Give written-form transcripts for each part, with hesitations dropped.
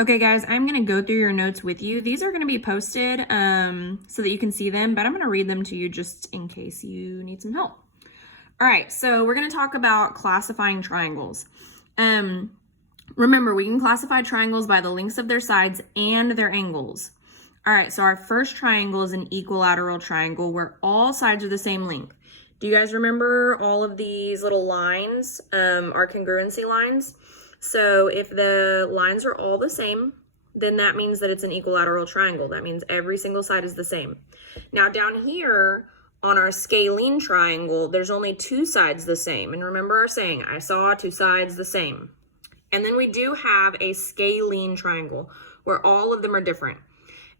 Okay, guys, I'm going to go through your notes with you. These are going to be posted so that you can see them, but I'm going to read them to you just in case you need some help. All right, so we're going to talk about classifying triangles. Remember, we can classify triangles by the lengths of their sides and their angles. All right, so our first triangle is an equilateral triangle where all sides are the same length. Do you guys remember all of these little lines are congruency lines? So if the lines are all the same, then that means that it's an equilateral triangle. That means every single side is the same. Now down here on our scalene triangle, there's only two sides the same. And remember our saying, I saw two sides the same. And then we do have a scalene triangle where all of them are different.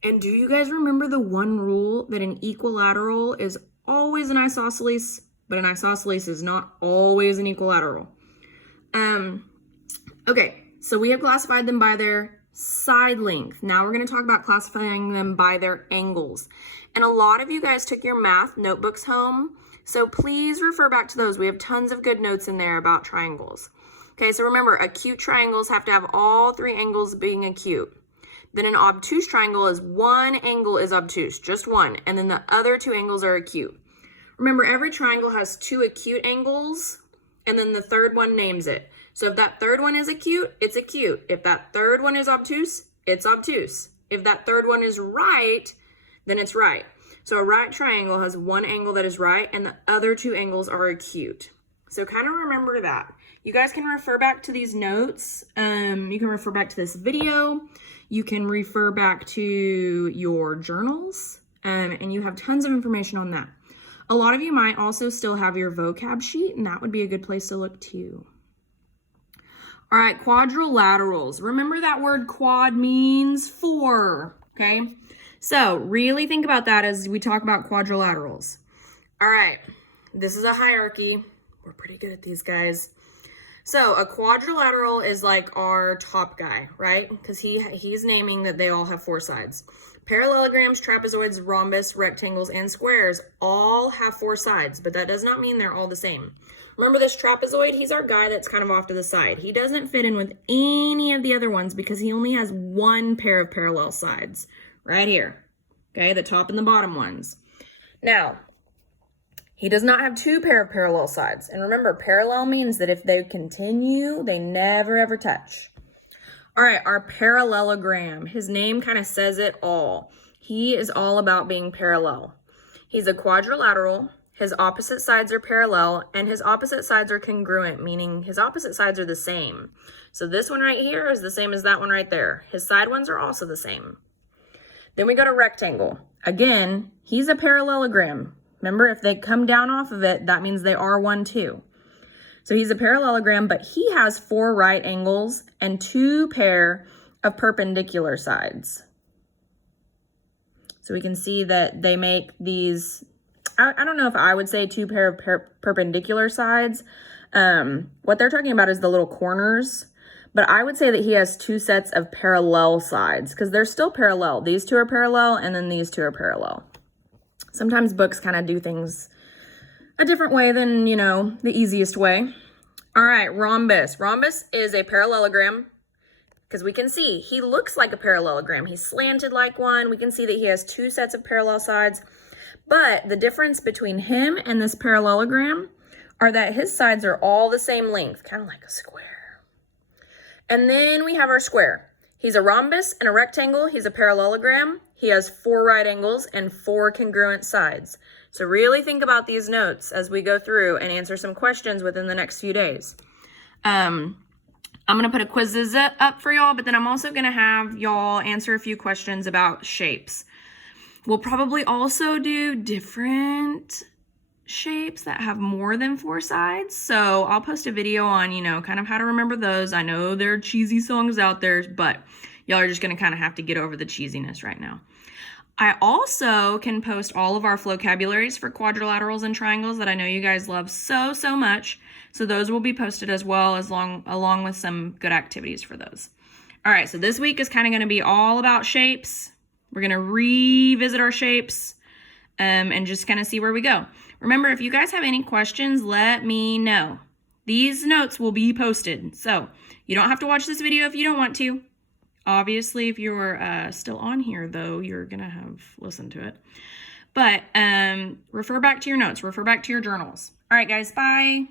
And do you guys remember the one rule that an equilateral is always an isosceles, but an isosceles is not always an equilateral? Okay, so we have classified them by their side length. Now we're going to talk about classifying them by their angles. And a lot of you guys took your math notebooks home, so please refer back to those. We have tons of good notes in there about triangles. Okay, so remember, acute triangles have to have all three angles being acute. Then an obtuse triangle is one angle is obtuse, just one, and then the other two angles are acute. Remember, every triangle has two acute angles, and then the third one names it. So if that third one is acute, it's acute. If that third one is obtuse, it's obtuse. If that third one is right, then it's right. So a right triangle has one angle that is right, and the other two angles are acute. So kind of remember that. You guys can refer back to these notes. You can refer back to this video. You can refer back to your journals, and you have tons of information on that. A lot of you might also still have your vocab sheet, and that would be a good place to look too. All right, quadrilaterals. Remember that word quad means four, okay? So really think about that as we talk about quadrilaterals. All right, this is a hierarchy. We're pretty good at these guys. So a quadrilateral is like our top guy, right? Because he's naming that they all have four sides. Parallelograms, trapezoids, rhombus, rectangles, and squares all have four sides, but that does not mean they're all the same. Remember this trapezoid? He's our guy that's kind of off to the side. He doesn't fit in with any of the other ones because he only has one pair of parallel sides right here. Okay, the top and the bottom ones. Now, he does not have two pair of parallel sides. And remember, parallel means that if they continue, they never ever touch. All right, our parallelogram. His name kind of says it all. He is all about being parallel. He's a quadrilateral. His opposite sides are parallel, and his opposite sides are congruent, meaning his opposite sides are the same. So this one right here is the same as that one right there. His side ones are also the same. Then we go to rectangle. Again, he's a parallelogram. Remember, if they come down off of it, that means they are one too. So he's a parallelogram, but he has four right angles and two pair of perpendicular sides. So we can see that they make these, I don't know if I would say two pair of perpendicular sides. What they're talking about is the little corners, but I would say that he has two sets of parallel sides because they're still parallel. These two are parallel and then these two are parallel. Sometimes books kind of do things a different way than, the easiest way. All right, rhombus. Rhombus is a parallelogram because we can see he looks like a parallelogram. He's slanted like one. We can see that he has two sets of parallel sides. But the difference between him and this parallelogram are that his sides are all the same length, kind of like a square. And then we have our square. He's a rhombus and a rectangle. He's a parallelogram. He has four right angles and four congruent sides. So really think about these notes as we go through and answer some questions within the next few days. I'm going to put a quizzes up for y'all, but then I'm also going to have y'all answer a few questions about shapes. We'll probably also do different shapes that have more than four sides. So I'll post a video on, kind of how to remember those. I know there are cheesy songs out there, but y'all are just going to kind of have to get over the cheesiness right now. I also can post all of our vocabularies for quadrilaterals and triangles that I know you guys love so much. So those will be posted as well, along with some good activities for those. All right, so this week is kind of going to be all about shapes. We're going to revisit our shapes and just kind of see where we go. Remember, if you guys have any questions, let me know. These notes will be posted. So you don't have to watch this video if you don't want to. Obviously, if you're still on here, though, you're going to have listened to it. But refer back to your notes. Refer back to your journals. All right, guys. Bye.